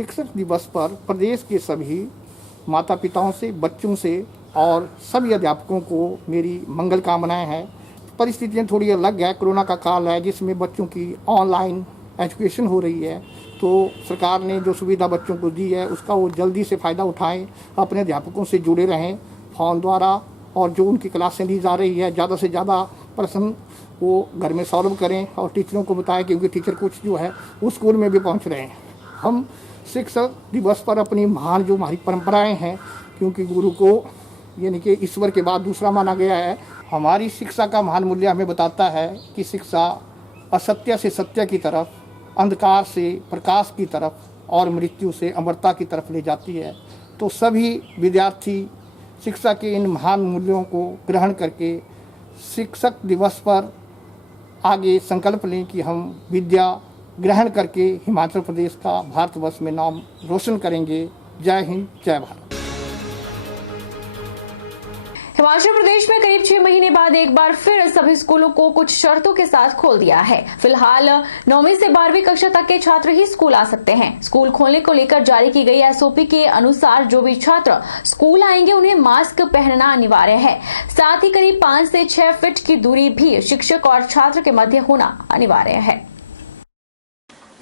शिक्षक दिवस पर प्रदेश के सभी माता पिताओं से, बच्चों से और सभी अध्यापकों को मेरी मंगल कामनाएं हैं। परिस्थितियां थोड़ी अलग है, कोरोना का काल है जिसमें बच्चों की ऑनलाइन एजुकेशन हो रही है, तो सरकार ने जो सुविधा बच्चों को दी है उसका वो जल्दी से फ़ायदा उठाएं, अपने अध्यापकों से जुड़े रहें फ़ोन द्वारा, और जो उनकी क्लासें ली जा रही है ज़्यादा से ज़्यादा प्रश्न वो घर में सॉल्व करें और टीचरों को बताएं, क्योंकि टीचर कुछ जो है वो स्कूल में भी पहुंच रहे हैं। हम शिक्षक दिवस पर अपनी महान जो हमारी परंपराएं हैं, क्योंकि गुरु को यानी कि ईश्वर के बाद दूसरा माना गया है, हमारी शिक्षा का महान मूल्य हमें बताता है कि शिक्षा असत्य से सत्य की तरफ, अंधकार से प्रकाश की तरफ और मृत्यु से अमरता की तरफ ले जाती है। तो सभी विद्यार्थी शिक्षा के इन महान मूल्यों को ग्रहण करके शिक्षक दिवस पर आगे संकल्प लें कि हम विद्या ग्रहण करके हिमाचल प्रदेश का भारतवर्ष में नाम रोशन करेंगे। जय हिंद, जय भारत। हिमाचल प्रदेश में करीब 6 महीने बाद एक बार फिर सभी स्कूलों को कुछ शर्तों के साथ खोल दिया है। फिलहाल 9वीं से 12वीं कक्षा तक के छात्र ही स्कूल आ सकते हैं। स्कूल खोलने को लेकर जारी की गई एसओपी के अनुसार जो भी छात्र स्कूल आएंगे उन्हें मास्क पहनना अनिवार्य है। साथ ही करीब 5 से 6 फीट की दूरी भी शिक्षक और छात्र के मध्य होना अनिवार्य है।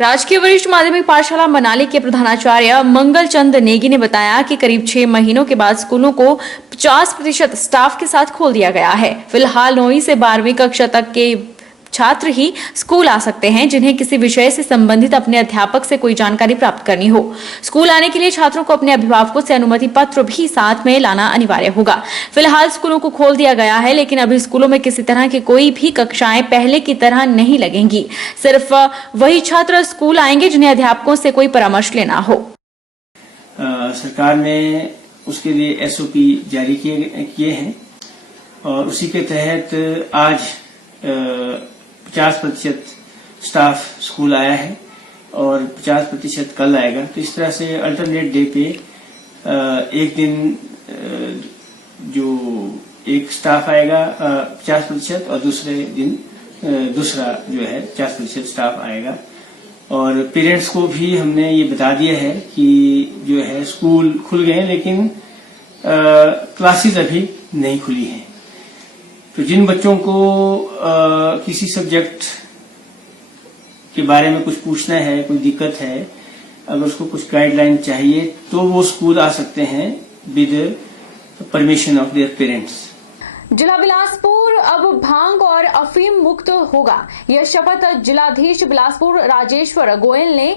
राजकीय वरिष्ठ माध्यमिक पाठशाला मनाली के प्रधानाचार्य मंगल चंद नेगी ने बताया कि करीब 6 महीनों के बाद स्कूलों को 50% स्टाफ के साथ खोल दिया गया है। फिलहाल 9वीं से 12वीं कक्षा तक के छात्र ही स्कूल आ सकते हैं जिन्हें किसी विषय से संबंधित अपने अध्यापक से कोई जानकारी प्राप्त करनी हो। स्कूल आने के लिए छात्रों को अपने अभिभावकों से अनुमति पत्र भी साथ में लाना अनिवार्य होगा। फिलहाल स्कूलों को खोल दिया गया है, लेकिन अभी स्कूलों में किसी तरह की कोई भी कक्षाएं पहले की तरह नहीं लगेंगी। सिर्फ वही छात्र स्कूल आएंगे जिन्हें अध्यापकों से कोई परामर्श लेना हो। सरकार ने उसके लिए एसओपी जारी किए हैं और उसी के तहत आज 50% स्टाफ स्कूल आया है और 50% कल आएगा। तो इस तरह से अल्टरनेट डे पे एक दिन जो एक स्टाफ आएगा 50% और दूसरे दिन दूसरा जो है 50% स्टाफ आएगा। और पेरेंट्स को भी हमने ये बता दिया है कि जो है स्कूल खुल गए हैं लेकिन क्लासेस अभी नहीं खुली हैं। तो जिन बच्चों को किसी सब्जेक्ट के बारे में कुछ पूछना है, कोई दिक्कत है, अगर उसको कुछ गाइडलाइन चाहिए तो वो स्कूल आ सकते हैं with permission of their parents. जिला बिलासपुर अब भांग और अफीम मुक्त होगा। यह शपथ जिलाधीश बिलासपुर राजेश्वर गोयल ने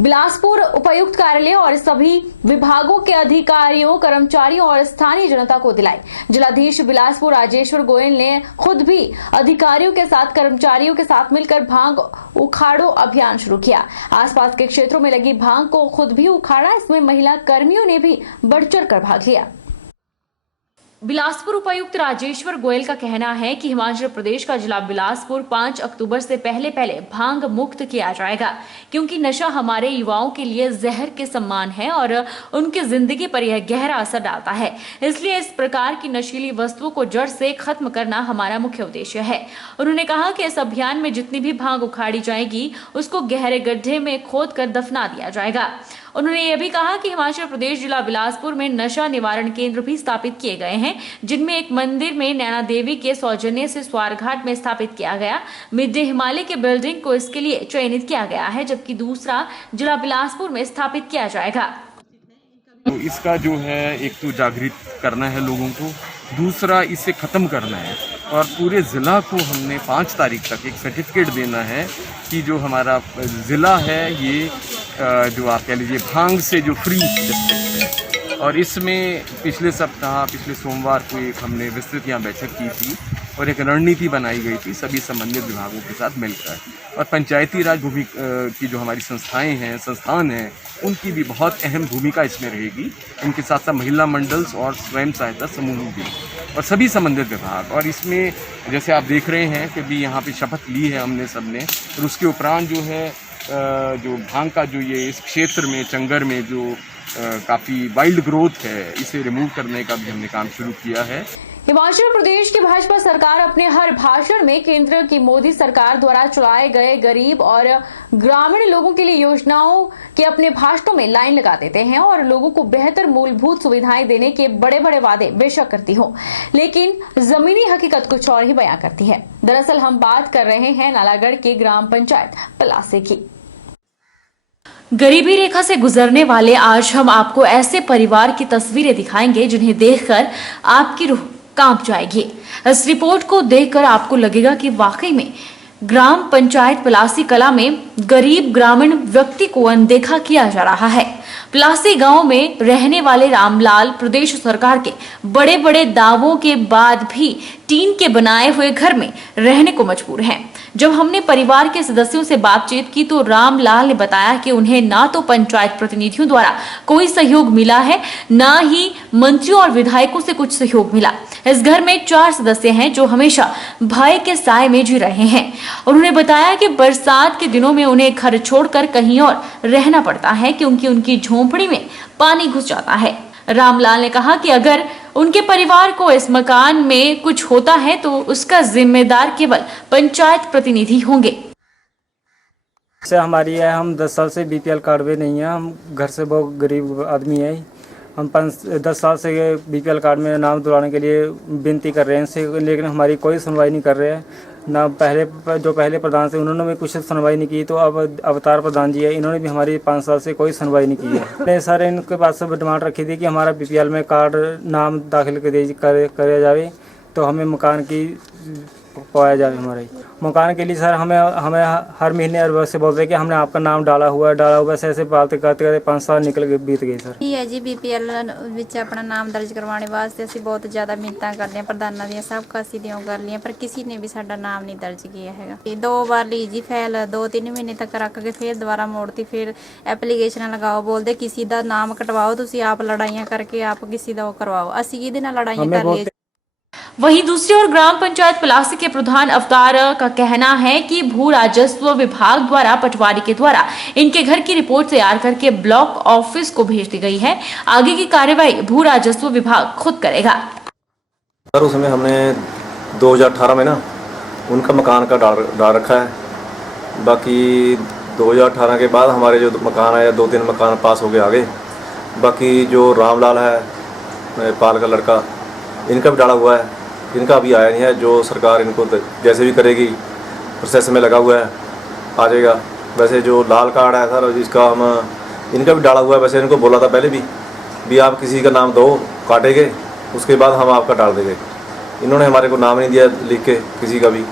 बिलासपुर उपायुक्त कार्यालय और सभी विभागों के अधिकारियों, कर्मचारियों और स्थानीय जनता को दिलाई। जिलाधीश बिलासपुर राजेश्वर गोयल ने खुद भी अधिकारियों के साथ, कर्मचारियों के साथ मिलकर भांग उखाड़ो अभियान शुरू किया। आसपास के क्षेत्रों में लगी भांग को खुद भी उखाड़ा। इसमें महिला कर्मियों ने भी बढ़ चढ़ कर भाग लिया। बिलासपुर उपायुक्त राजेश्वर गोयल का कहना है कि हिमाचल प्रदेश का जिला बिलासपुर 5 अक्टूबर से पहले भांग मुक्त किया जाएगा, क्योंकि नशा हमारे युवाओं के लिए जहर के समान है और उनकी जिंदगी पर यह गहरा असर डालता है। इसलिए इस प्रकार की नशीली वस्तुओं को जड़ से खत्म करना हमारा मुख्य उद्देश्य है। उन्होंने कहा कि इस अभियान में जितनी भी भांग उखाड़ी जाएगी उसको गहरे गड्ढे में खोद कर दफना दिया जाएगा। उन्होंने यह भी कहा कि हिमाचल प्रदेश जिला बिलासपुर में नशा निवारण केंद्र भी स्थापित किए गए हैं, जिनमें एक मंदिर में नैना देवी के सौजन्य से स्वारघाट में स्थापित किया गया मिड डे हिमालय के बिल्डिंग को इसके लिए चयनित किया गया है, जबकि दूसरा जिला बिलासपुर में स्थापित किया जाएगा। तो इसका जो है एक तो जागृत करना है लोगों को, दूसरा इसे ख़त्म करना है और पूरे ज़िला को हमने 5 तारीख तक एक सर्टिफिकेट देना है कि जो हमारा ज़िला है ये जो आप कह लीजिए भांग से जो फ्री डिस्ट्रिक्ट है। और इसमें पिछले सोमवार को एक हमने विस्तृत यहाँ बैठक की थी और एक रणनीति बनाई गई थी सभी संबंधित विभागों के साथ मिलकर। और पंचायती राज की जो हमारी संस्थान हैं उनकी भी बहुत अहम भूमिका इसमें रहेगी। इनके साथ साथ महिला मंडल्स और स्वयं सहायता समूह भी और सभी संबंधित विभाग। और इसमें जैसे आप देख रहे हैं कि भी यहाँ पे शपथ ली है हमने सबने, और उसके उपरांत जो है जो भांग का जो ये इस क्षेत्र में चंगर में जो काफ़ी वाइल्ड ग्रोथ है इसे रिमूव करने का भी हमने काम शुरू किया है। हिमाचल प्रदेश की भाजपा सरकार अपने हर भाषण में केंद्र की मोदी सरकार द्वारा चलाए गए गरीब और ग्रामीण लोगों के लिए योजनाओं के अपने भाषणों में लाइन लगा देते हैं और लोगों को बेहतर मूलभूत सुविधाएं देने के बड़े बड़े वादे बेशक करती हो, लेकिन जमीनी हकीकत कुछ और ही बयां करती है। दरअसल हम बात कर रहे हैं नालागढ़ के ग्राम पंचायत पलासी की। गरीबी रेखा से गुजरने वाले आज हम आपको ऐसे परिवार की तस्वीरें दिखाएंगे जिन्हें देखकर आपकी रूह कांप जाएगी। इस रिपोर्ट को देखकर आपको लगेगा कि वाकई में ग्राम पंचायत पलासी कला में गरीब ग्रामीण व्यक्ति को अनदेखा किया जा रहा है। पलासी गांव में रहने वाले रामलाल प्रदेश सरकार के बड़े बड़े दावों के बाद भी टीन के बनाए हुए घर में रहने को मजबूर हैं। जब हमने परिवार के सदस्यों से बातचीत की तो रामलाल ने बताया कि उन्हें ना तो पंचायत प्रतिनिधियों द्वारा कोई सहयोग मिला है, ना ही मंत्रियों और विधायकों से कुछ सहयोग मिला। इस घर में 4 सदस्य हैं जो हमेशा भय के साए में जी रहे हैं। उन्होंने बताया कि बरसात के दिनों में उन्हें घर छोड़कर कहीं और रहना पड़ता है क्योंकि उनकी झोंपड़ी में पानी घुस जाता है। रामलाल ने कहा कि अगर उनके परिवार को इस मकान में कुछ होता है तो उसका जिम्मेदार केवल पंचायत प्रतिनिधि होंगे। से हमारी है, हम 10 साल से बीपीएल कार्ड में नहीं है, हम घर से बहुत गरीब आदमी है। हम 10 साल से बीपीएल कार्ड में नाम दिलाने के लिए विनती कर रहे हैं इनसे, लेकिन हमारी कोई सुनवाई नहीं कर रहे हैं। ना पहले प्रधान से उन्होंने भी कुछ सुनवाई नहीं की, तो अब अवतार प्रधान जी है, इन्होंने भी हमारी 5 साल से कोई सुनवाई नहीं की है। मैंने सर इनके पास सब डिमांड रखी थी कि हमारा बीपीएल में कार्ड नाम दाखिल करे जावे तो हमें मकान की पाया जाए। हमारे मकान के लिए सर हमें हर महीने हर वर्ष से बोलते हैं कि हमने आपका नाम डाला हुआ है, ऐसे बात करते 5 साल बीत गए सर। है जी बीपीएल ਵਿੱਚ अपना नाम दर्ज करवाने वास्ते ਅਸੀਂ बहुत ज़्यादा मिन्नतां कर लिया, प्रधाना ਦੀਆਂ सब कासी ਦੀਆਂ कर लिया, पर किसी ने भी साडा नाम नहीं दर्ज किया हैगा। 2 बार ली जी फैल 2-3 महीने तक रख के फिर दोबारा मोड़ती, फिर एप्लीकेशन लगाओ, बोलते किसी का नाम कटवाओ, तुसी आप लड़ाइयाँ करके आप किसी का करवाओ। ਅਸੀਂ किहदे नाल लड़ाइयाँ कर लिए। वहीं दूसरी ओर ग्राम पंचायत पलासी के प्रधान अवतार का कहना है कि भू राजस्व विभाग द्वारा पटवारी के द्वारा इनके घर की रिपोर्ट तैयार करके ब्लॉक ऑफिस को भेज दी गई है। आगे की कार्यवाही भू राजस्व विभाग खुद करेगा। सर उसमें हमने 2018 में ना उनका मकान का डाल रखा है। बाकी 2018 के बाद हमारे जो मकान आया 2-3 मकान पास हो गए आगे। बाकी जो रामलाल है पाल का लड़का, इनका भी डाला हुआ है, इनका अभी आया नहीं है। जो सरकार इनको जैसे भी करेगी प्रोसेस में लगा हुआ है, आ जाएगा। वैसे जो लाल कार्ड है सर इसका हम इनका भी डाला हुआ है। वैसे इनको बोला था पहले भी आप किसी का नाम दो काटेंगे, उसके बाद हम आपका डाल देंगे। इन्होंने हमारे को नाम नहीं दिया लिख के किसी का भी,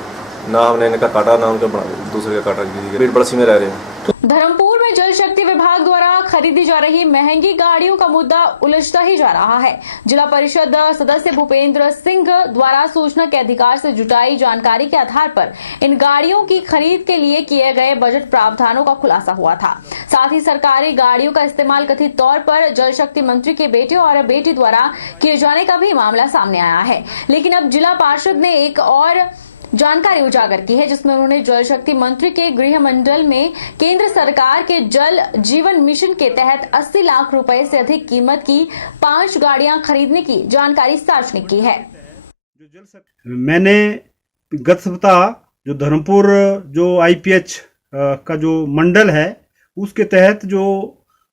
ना हमने इनका काटा ना उनका दूसरे का काटा किसी का। पड़ोसी में रह रहे हैं। धर्मपुर में जल शक्ति विभाग द्वारा खरीदी जा रही महंगी गाड़ियों का मुद्दा उलझता ही जा रहा है। जिला परिषद सदस्य भूपेंद्र सिंह द्वारा सूचना के अधिकार से जुटाई जानकारी के आधार पर इन गाड़ियों की खरीद के लिए किए गए बजट प्रावधानों का खुलासा हुआ था। साथ ही सरकारी गाड़ियों का इस्तेमाल कथित तौर पर जल शक्ति मंत्री के बेटे और बेटी द्वारा किए जाने का भी मामला सामने आया है। लेकिन अब जिला पार्षद ने एक और जानकारी उजागर की है, जिसमें उन्होंने जल शक्ति मंत्री के गृह मंडल में केंद्र सरकार के जल जीवन मिशन के तहत 80 लाख रुपए से अधिक कीमत की 5 गाड़ियां खरीदने की जानकारी सार्वजनिक की है। मैंने गत सप्ताह जो धर्मपुर जो IPH का जो मंडल है उसके तहत जो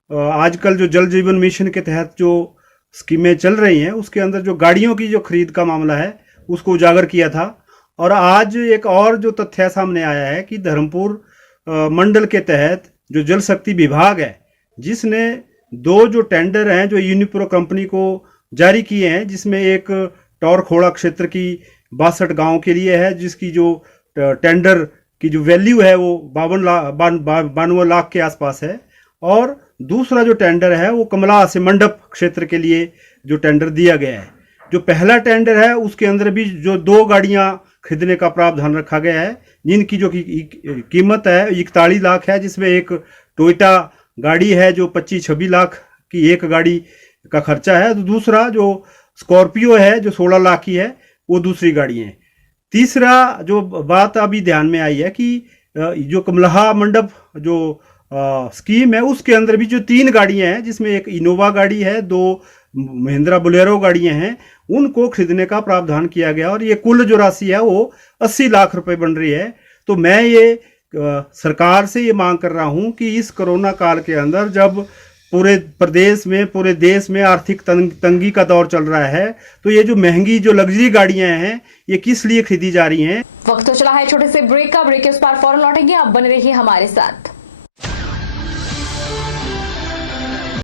आजकल जो जल जीवन मिशन के तहत जो स्कीमें चल रही हैं उसके अंदर जो गाड़ियों की जो खरीद का मामला है उसको उजागर किया था। और आज एक और जो तथ्य सामने आया है कि धर्मपुर मंडल के तहत जो जल शक्ति विभाग है जिसने 2 जो टेंडर हैं जो यूनिप्रो कंपनी को जारी किए हैं, जिसमें एक टौरखोड़ा क्षेत्र की 62 गांव के लिए है जिसकी जो टेंडर की जो वैल्यू है वो 52 लाख के आसपास है। और दूसरा जो टेंडर है वो कमला से मंडप क्षेत्र के लिए जो टेंडर दिया गया है। जो पहला टेंडर है उसके अंदर भी जो 2 गाड़ियां खरीदने का प्रावधान रखा गया है, जिनकी जो कीमत है 41 लाख है, जिसमें एक टोयोटा गाड़ी है जो 25-26 लाख की एक गाड़ी का खर्चा है। तो दूसरा जो स्कॉर्पियो है जो 16 लाख की है वो दूसरी गाड़ी है। तीसरा जो बात अभी ध्यान में आई है कि जो कमलहा मंडप जो स्कीम है उसके अंदर भी जो 3 गाड़ियां हैं, जिसमें एक इनोवा गाड़ी है, 2 महिंद्रा बोलेरो गाड़ियां हैं उनको खरीदने का प्रावधान किया गया और ये कुल जो राशि है वो 80 लाख रुपए बन रही है। तो मैं ये सरकार से ये मांग कर रहा हूं कि इस कोरोना काल के अंदर जब पूरे प्रदेश में पूरे देश में आर्थिक तंगी का दौर चल रहा है तो ये जो महंगी जो लग्जरी गाड़ियां हैं ये किस लिए खरीदी जा रही हैं। वक्त तो चला है छोटे से ब्रेक का। ब्रेक के उस पार फौरन लौटेंगे, आप बने रहिए हमारे साथ।